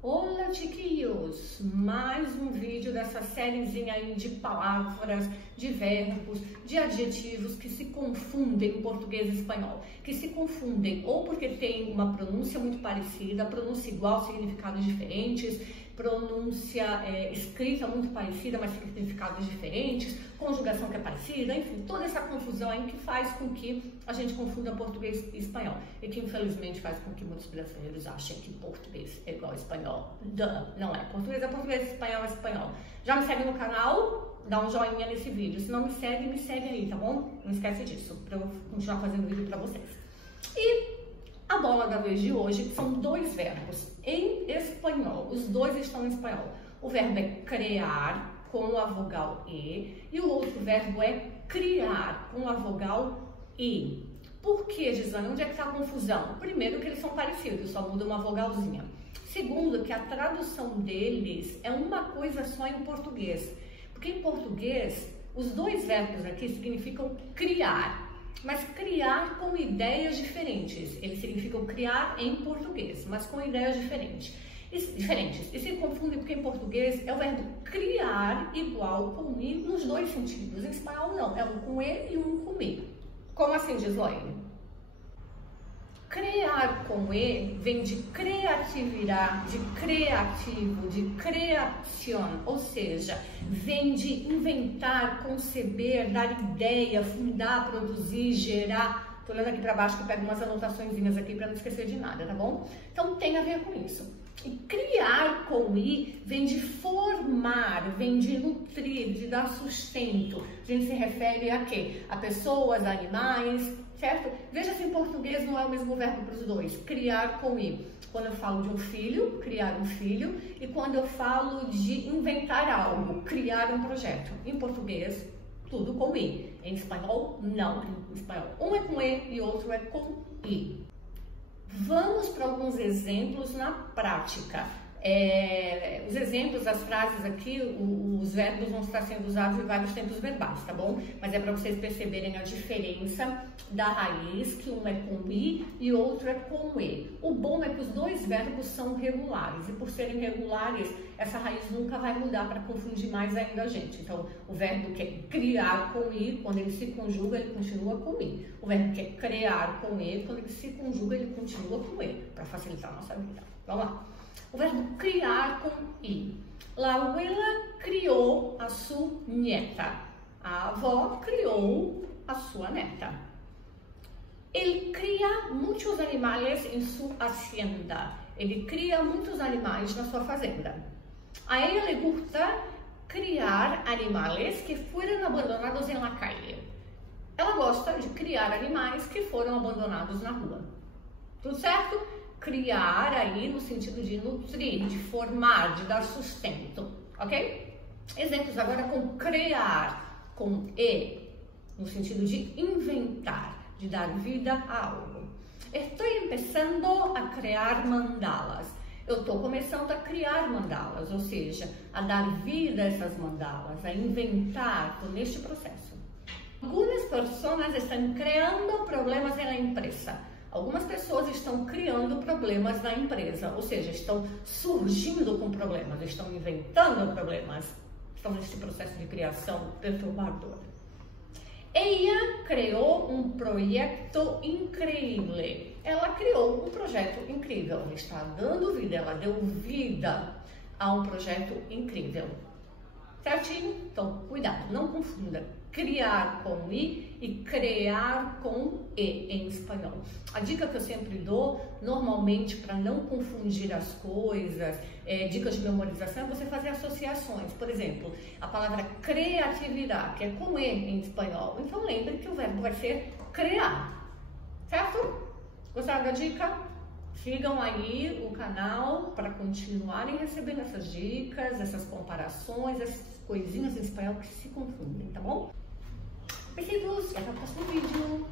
Olá, chiquillos! Mais um vídeo dessa sériezinha aí de palavras, de verbos, de adjetivos que se confundem em português e espanhol. Que se confundem ou porque tem uma pronúncia muito parecida, pronúncia igual, significados diferentes, pronúncia escrita muito parecida, mas significados diferentes, conjugação que é parecida, enfim, toda essa confusão aí que faz com que a gente confunda português e espanhol. E que infelizmente faz com que muitos brasileiros achem que português é igual ao espanhol. Não é. Português é português, espanhol é espanhol. Já me segue no canal? Dá um joinha nesse vídeo. Se não me segue aí, tá bom? Não esquece disso, pra eu continuar fazendo vídeo pra vocês. E a bola da vez de hoje são dois verbos em espanhol. Os dois estão em espanhol. O verbo é crear, com a vogal E, e o outro verbo é criar, com a vogal I. Por que, Gisane? Onde é que está a confusão? Primeiro, que eles são parecidos, só muda uma vogalzinha. Segundo, que a tradução deles é uma coisa só em português. Porque em português, os dois verbos aqui significam criar, mas criar com ideias diferentes. Eles significam criar em português, mas com ideias diferentes. E se confundem porque em português é o verbo criar igual com I nos dois sentidos. Em espanhol não, é um com E e um com I. Como assim, Gislaine? Criar com E vem de criatividade, de criativo, de criação, ou seja, vem de inventar, conceber, dar ideia, fundar, produzir, gerar. Tô olhando aqui para baixo que eu pego umas anotaçõezinhas aqui para não esquecer de nada, tá bom? Então tem a ver com isso. E criar com I vem de formar, vem de nutrir, de dar sustento. A gente se refere a quê? A pessoas, a animais, certo? Veja se em português não é o mesmo verbo para os dois. Criar com I. Quando eu falo de um filho, criar um filho. E quando eu falo de inventar algo, criar um projeto. Em português, tudo com I. Em espanhol, não. Em espanhol, um é com E e outro é com I. Vamos para alguns exemplos na prática. Os exemplos das frases aqui, os verbos vão estar sendo usados em vários tempos verbais, tá bom? Mas é para vocês perceberem a diferença da raiz, que um é com I e outro é com E. O bom é que os dois verbos são regulares, e por serem regulares, essa raiz nunca vai mudar para confundir mais ainda a gente. Então, o verbo que é criar com I, quando ele se conjuga, ele continua com I. O verbo que é criar com E, quando ele se conjuga, ele continua com E, para facilitar a nossa vida. Vamos lá. O verbo criar com I. La abuela criou a sua nieta. A avó criou a sua neta. Ele cria muitos animais em sua hacienda. Ele cria muitos animais na sua fazenda. A ella le gusta criar animais que foram abandonados em la calle. Ela gosta de criar animais que foram abandonados na rua. Tudo certo? Criar aí no sentido de nutrir, de formar, de dar sustento, ok? Exemplos agora com criar, com E, no sentido de inventar, de dar vida a algo. Estou começando a criar mandalas. Eu estou começando a criar mandalas, ou seja, a dar vida a essas mandalas, a inventar, estou neste processo. Algumas pessoas estão criando problemas na empresa. Algumas pessoas estão criando problemas na empresa, ou seja, estão surgindo com problemas, estão inventando problemas, estão nesse processo de criação perturbador. Ella criou um projeto incrível. Ela criou um projeto incrível, ela está dando vida, ela deu vida a um projeto incrível. Certinho? Então, cuidado, não confunda criar com I e criar com E em espanhol. A dica que eu sempre dou, normalmente para não confundir as coisas, dicas de memorização, é você fazer associações. Por exemplo, a palavra criatividade, que é com E em espanhol. Então, lembre que o verbo vai ser criar. Certo? Gostaram da dica? Sigam aí o canal para continuarem recebendo essas dicas, essas comparações, essas coisinhas em espanhol que se confundem, tá bom? Besitos e até o próximo vídeo.